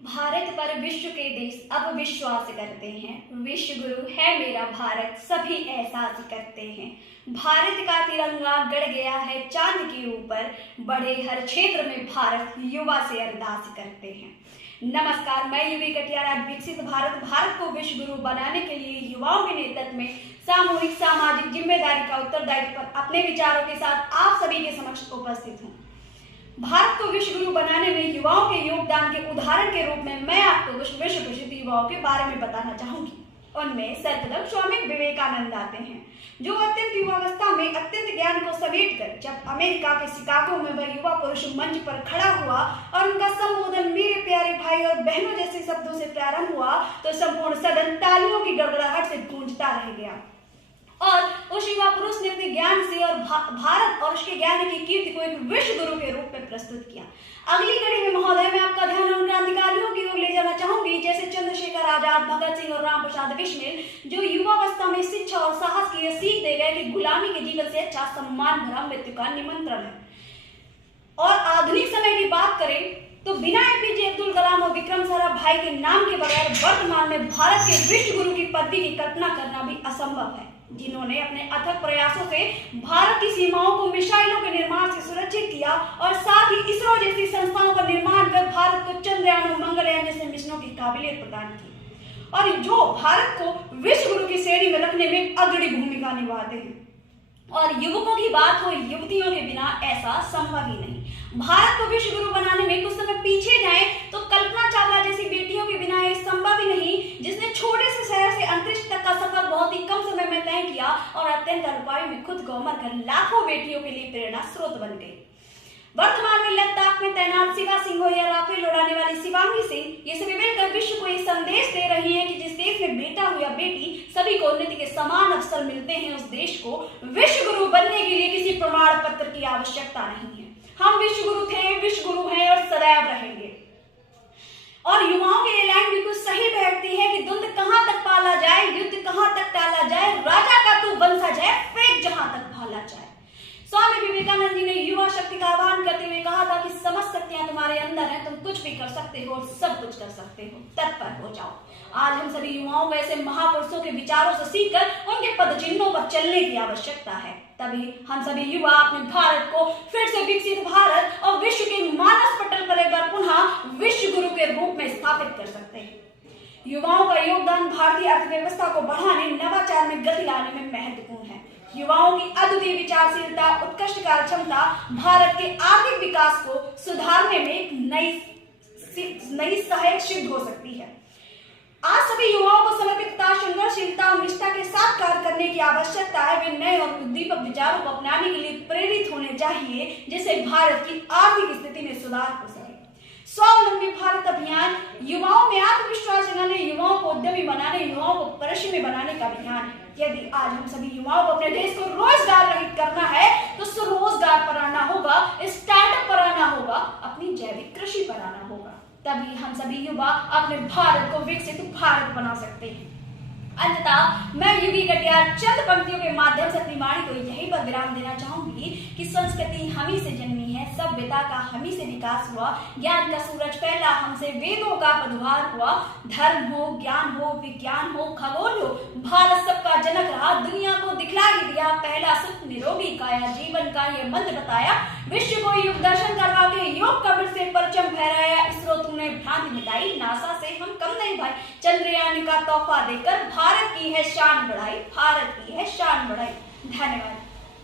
भारत पर विश्व के देश अब विश्वास करते हैं। विश्व गुरु है मेरा भारत, सभी एहसास करते हैं। भारत का तिरंगा गड़ गया है चांद के ऊपर, बड़े हर क्षेत्र में भारत युवा से अरदास करते हैं। नमस्कार, मैं यूवी कटियार। आज विकसित भारत को विश्व गुरु बनाने के लिए युवाओं के नेतृत्व में सामूहिक सामाजिक जिम्मेदारी का उत्तरदायित्व पर अपने विचारों के साथ आप सभी के समक्ष उपस्थित हूँ। भारत को विश्व गुरु बनाने में युवाओं के योगदान के उदाहरण के रूप में मैं आपको विश्व प्रसिद्ध युवाओं के बारे में बताना चाहूंगी। उनमें सर्वप्रथम स्वामी विवेकानंद आते हैं, जो अत्यंत युवावस्था में अत्यंत ज्ञान को समेटकर जब अमेरिका के शिकागो में वह युवा पुरुष मंच पर खड़ा हुआ और उनका संबोधन मेरे प्यारे भाई और बहनों जैसे शब्दों से प्रारंभ हुआ तो संपूर्ण सदन तालियों की गड़गड़ाहट से गूंजता रह गया। और उस युवा पुरुष ने अपने ज्ञान से और भारत और उसके ज्ञान की कीर्ति को एक विश्व गुरु के रूप में प्रस्तुत किया। अगली कड़ी में महोदय मैं आपका ध्यान उन क्रांतिकारियों की ओर ले जाना चाहूंगी, जैसे चंद्रशेखर आजाद, भगत सिंह और राम प्रसाद बिस्मिल, जो युवावस्था में शिक्षा और साहस की सीख दे गए कि गुलामी के जीवन से अच्छा सम्मान भरा मृत्यु का निमंत्रण है। और आधुनिक समय की बात करें तो बिना एपीजे अब्दुल कलाम और विक्रम साराभाई के नाम के बगैर वर्तमान में भारत के विश्व गुरु की पदवी की कल्पना करना भी असंभव है, जिन्होंने अपने अथक प्रयासों से भारत की सीमाओं को मिसाइलों के निर्माण से सुरक्षित किया और साथ ही इसरो जैसी संस्थाओं का निर्माण कर भारत को चंद्रयान और मंगलयान जैसे मिशनों की काबिलियत प्रदान की और जो भारत को विश्व गुरु की श्रेणी में रखने में अग्रणी भूमिका निभाते हैं। और युवकों की बात हो, युवतियों के बिना ऐसा संभव ही नहीं। भारत को विश्व गुरु बनाने में कुछ समय पीछे जाए तो कल्पना चावला जैसी बेटियों के बिना ये संभव ही नहीं, जिसने छोटे से शहर से अंतरिक्ष तक का सफर बहुत ही कम समय में तय किया और अत्यंत अल्पायु में खुद को अमर कर लाखों बेटियों के लिए प्रेरणा स्रोत बन गई। वर्तमान में लद्दाख में तैनात शिवा सिंह हो या राफेल उड़ाने वाली शिवांगी सिंह, ये सभी मिलकर विश्व को ये संदेश दे रही हैं कि जिस देश में बेटा हो या बेटी सभी को उन्नति के समान अवसर मिलते हैं, उस देश को विश्व गुरु बनने के लिए किसी प्रमाण पत्र की आवश्यकता नहीं है। हम विश्व गुरु थे, विश्व गुरु हैं और सदैव रहेंगे। और युवाओं की ये लाइन बिल्कुल सही बैठती है कि धुंध कहां तक पाला जाए, युद्ध कहां तक टाला जाए, राजा का तू बंसा जाए, फेंक जहां तक भाला जाए। स्वामी विवेकानंद जी ने युवा शक्ति का आह्वान करते हुए कहा था कि समस्त शक्तियां तुम्हारे अंदर हैं, तुम कुछ भी कर सकते हो और सब कुछ कर सकते हो, तत्पर हो जाओ। आज हम सभी युवाओं को ऐसे महापुरुषों के विचारों से सीखकर उनके पदचिन्हों पर चलने की आवश्यकता है, तभी हम सभी युवा अपने भारत को फिर से विकसित भारत और विश्व के मानस पटल पर एक बार पुनः विश्व गुरु के रूप में स्थापित कर सकते हैं। युवाओं का योगदान भारतीय अर्थव्यवस्था को बढ़ाने, नवाचार में गति लाने में महत्वपूर्ण है। युवाओं की अद्वितीय विचारशीलता, उत्कृष्ट कार्य क्षमता भारत के आर्थिक विकास को सुधारने में एक नई सहायक सिद्ध हो सकती है। आज सभी युवाओं को समर्पितता, संघर्षशीलता और निष्ठा के साथ कार्य करने की आवश्यकता है। वे नए और उद्दीपक विचारों को अपनाने के लिए प्रेरित होने चाहिए, जिससे भारत की आर्थिक स्थिति में सुधार हो सके। स्वावलंबी भारत अभियान युवाओं में आत्मविश्वास जगाने, युवाओं को उद्यमी बनाने, युवाओं को परिश्रमी बनाने का अभियान है। यदि आज हम सभी युवाओं को अपने देश को रोजगार रहित करना है तो स्वरोजगार पर आना होगा, स्टार्टअप पर आना होगा, अपनी जैविक कृषि पर आना होगा, तभी हम सभी युवा अपने भारत को विकसित भारत बना सकते हैं। अंततः मैं यूवी कटियार चंद पंक्तियों के माध्यम से अपनी वाणी को यहीं पर विराम देना चाहूंगी कि संस्कृति हमी से जन्मी है, सभ्यता का हमी से विकास हुआ, ज्ञान का सूरज फैला हमसे, वेदों का पदभार हुआ, धर्म हो, ज्ञान हो, विज्ञान हो, खगोल हो, भारत सबका जनक रहा, दुनिया को दिखला ही दिया पहला सुख निरोगी काया, जीवन का ये मंत्र बताया, विश्व को युग दर्शन करवा के योग कब्र से परचम फहराया, इसरो तूने भ्रांति मिटाई, नासा से हम कम नहीं भाई, चंद्रयान का तोहफा देकर भारत की है शान बढ़ाई, भारत की है शान बढ़ाई। धन्यवाद।